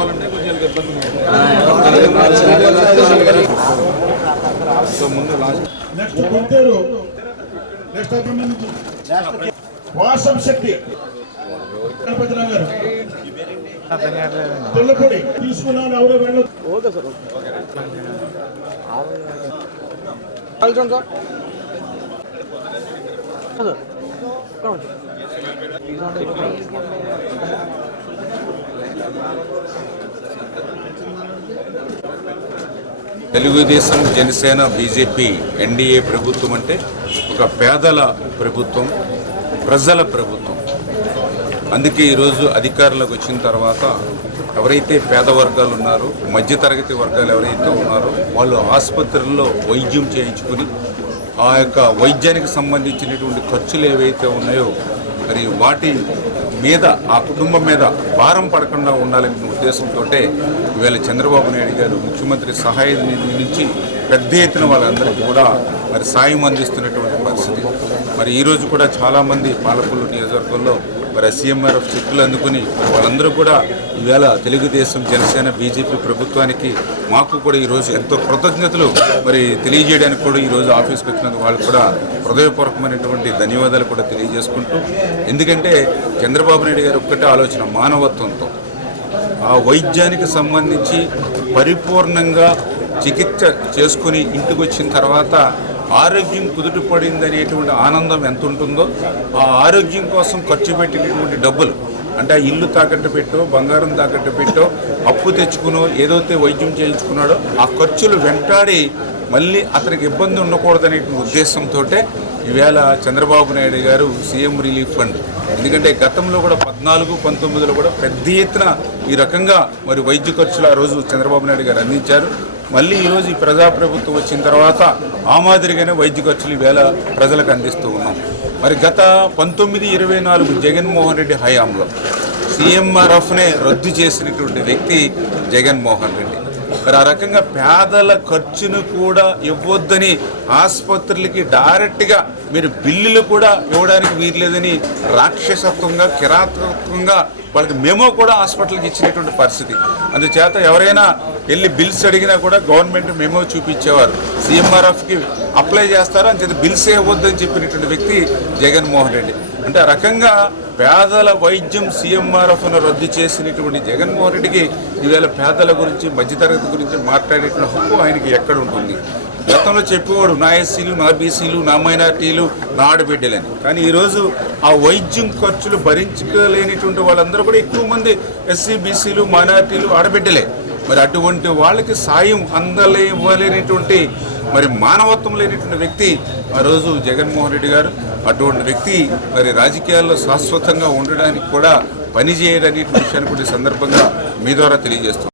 పోవాలంటే కొంచెం వాసం శక్తి గణపతి తీసుకున్నాను ఎవరో వెళ్ళదు okay sir Telugu Desam Janasena BJP NDA ప్రభుత్వం అంటే ఒక పేదల ప్రభుత్వం ప్రజల ప్రభుత్వం అందుకే ఈరోజు అధికారులకు వచ్చిన తర్వాత ఎవరైతే పేద వర్గాలు ఉన్నారో మధ్యతరగతి వర్గాలు ఎవరైతే ఉన్నారో వాళ్ళు ఆసుపత్రుల్లో వైద్యం చేయించుకుని ఆ యొక్క వైద్యానికి సంబంధించినటువంటి ఖర్చులు ఏవైతే ఉన్నాయో మరి వాటి మీద ఆ కుటుంబం మీద భారం పడకుండా ఉండాలనే ఉద్దేశంతో ఈవేళ చంద్రబాబు నాయుడు గారు ముఖ్యమంత్రి సహాయ నిధి నుంచి పెద్ద ఎత్తున వాళ్ళందరికీ కూడా మరి సాయం అందిస్తున్నటువంటి పరిస్థితి మరి ఈరోజు కూడా చాలామంది పాలకొల్లు నియోజకవర్గంలో మరి సీఎంఆర్ఎఫ్ చెప్పులు అందుకుని వాళ్ళందరూ కూడా ఈవేళ తెలుగుదేశం జనసేన బీజేపీ ప్రభుత్వానికి మాకు కూడా ఈరోజు ఎంతో కృతజ్ఞతలు మరి తెలియజేయడానికి కూడా ఈరోజు ఆఫీస్కి వచ్చినందుకు వాళ్ళు కూడా హృదయపూర్వకమైనటువంటి ధన్యవాదాలు కూడా తెలియజేసుకుంటూ ఎందుకంటే చంద్రబాబు నాయుడు గారు ఒక్కటే ఆలోచన మానవత్వంతో ఆ వైద్యానికి సంబంధించి పరిపూర్ణంగా చికిత్స చేసుకుని ఇంటికి వచ్చిన తర్వాత ఆరోగ్యం కుదుటపడింది అనేటువంటి ఆనందం ఎంత ఉంటుందో ఆ ఆరోగ్యం కోసం ఖర్చు పెట్టినటువంటి డబ్బులు అంటే ఇల్లు తాకట్టు పెట్టో బంగారం తాకట్టు పెట్టో అప్పు తెచ్చుకునో ఏదైతే వైద్యం చేయించుకున్నాడో ఆ ఖర్చులు వెంటాడి మళ్ళీ అతనికి ఇబ్బంది ఉండకూడదనే ఉద్దేశంతో ఈవేళ చంద్రబాబు నాయుడు గారు సీఎం రిలీఫ్ ఫండ్ ఎందుకంటే గతంలో కూడా పద్నాలుగు పంతొమ్మిదిలో కూడా పెద్ద ఎత్తున ఈ రకంగా మరి వైద్య ఖర్చులు ఆ రోజు చంద్రబాబు నాయుడు గారు అందించారు మళ్ళీ ఈరోజు ఈ ప్రజాప్రభుత్వం వచ్చిన తర్వాత ఆ మాదిరిగానే వైద్య ఖర్చులు వేల ప్రజలకు అందిస్తూ ఉన్నాం మరి గత పంతొమ్మిది ఇరవై నాలుగు జగన్మోహన్ రెడ్డి హయాంలో సీఎంఆర్ఎఫ్నే రద్దు చేసినటువంటి వ్యక్తి జగన్మోహన్ రెడ్డి మరి ఆ రకంగా పేదల ఖర్చును కూడా ఇవ్వద్దని ఆసుపత్రులకి డైరెక్ట్గా మీరు బిల్లులు కూడా ఇవ్వడానికి వీర్లేదని రాక్షసత్వంగా కిరాతకంగా వాళ్ళకి మేమో కూడా హాస్పిటల్కి ఇచ్చినటువంటి పరిస్థితి అందుచేత ఎవరైనా వెళ్ళి బిల్స్ అడిగినా కూడా గవర్నమెంట్ మేమో చూపించేవారు సీఎంఆర్ఎఫ్కి అప్లై చేస్తారా అని చెప్పి బిల్సే ఇవ్వద్దని చెప్పినటువంటి వ్యక్తి జగన్మోహన్ రెడ్డి అంటే ఆ రకంగా పేదల వైద్యం సీఎంఆర్ఎఫ్ను రద్దు చేసినటువంటి జగన్మోహన్ రెడ్డికి ఈవేళ పేదల గురించి మధ్యతరగతి గురించి మాట్లాడేటువంటి హక్కు ఆయనకి ఎక్కడ ఉంటుంది గతంలో చెప్పేవాడు నా ఎస్సీలు నా బీసీలు నా మైనార్టీలు నా ఆడబిడ్డలని కానీ ఈరోజు ఆ వైద్యం ఖర్చులు భరించలేనిటువంటి వాళ్ళందరూ కూడా ఎక్కువ మంది ఎస్సీ బీసీలు మైనార్టీలు ఆడబిడ్డలే మరి అటువంటి వాళ్ళకి సాయం అందలేవ్వలేనటువంటి మరి మానవత్వం లేనటువంటి వ్యక్తి ఆ రోజు జగన్మోహన్ రెడ్డి గారు అటువంటి వ్యక్తి మరి రాజకీయాల్లో శాశ్వతంగా ఉండడానికి కూడా పనిచేయడానికి విషయాన్ని కొన్ని సందర్భంగా మీ ద్వారా తెలియజేస్తుంది